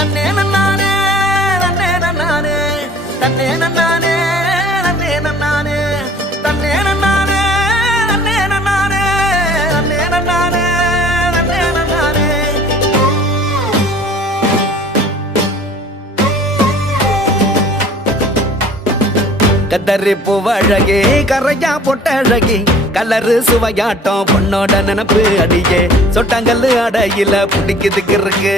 தன்னே நன்னானே நன்னே நன்னானே தன்னே நன்னானே நன்னே நன்னானே தன்னே நன்னானே நன்னே நன்னானே நன்னே நன்னானே நன்னே நன்னானே கத்தரி பூவழகே கரையா பொட்டழகி கலரு சுவையாட்டம் பொண்ணோட நினப்பு அடியே சொட்டாங்கல்லு அடையில பிடிக்குதுக்கு இருக்கு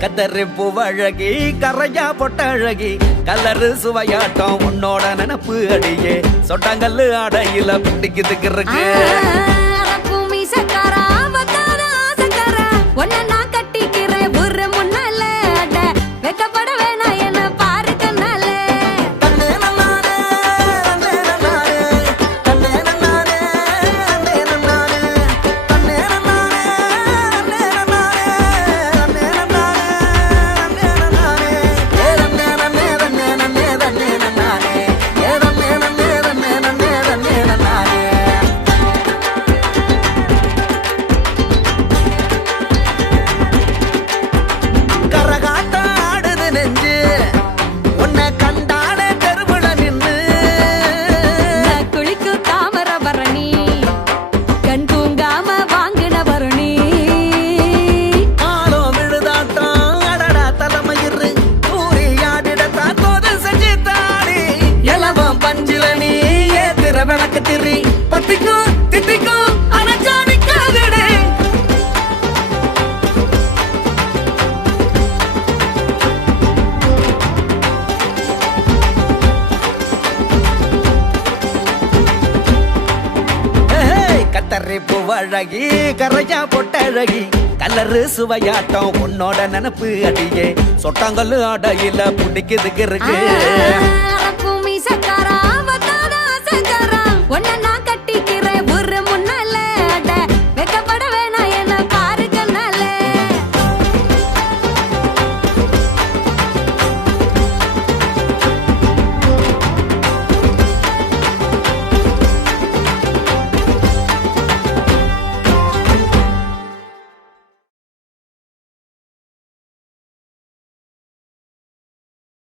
கத்தரி பூவழகி கரையா பொட்டழகி கலரு சுவையாட்டம் உன்னோட நினப்பு அடியே சொட்டாங்கல்லு அடையில பிடிக்குதுக்கு இருக்கு கத்தரி பூவழகி கரையா பொட்டழகி கலரு சுவையாட்டம் உன்னோட நினப்பு அடியே சொட்டாங்கல்லு அடையில பிடிக்குதுக்கு இருக்கு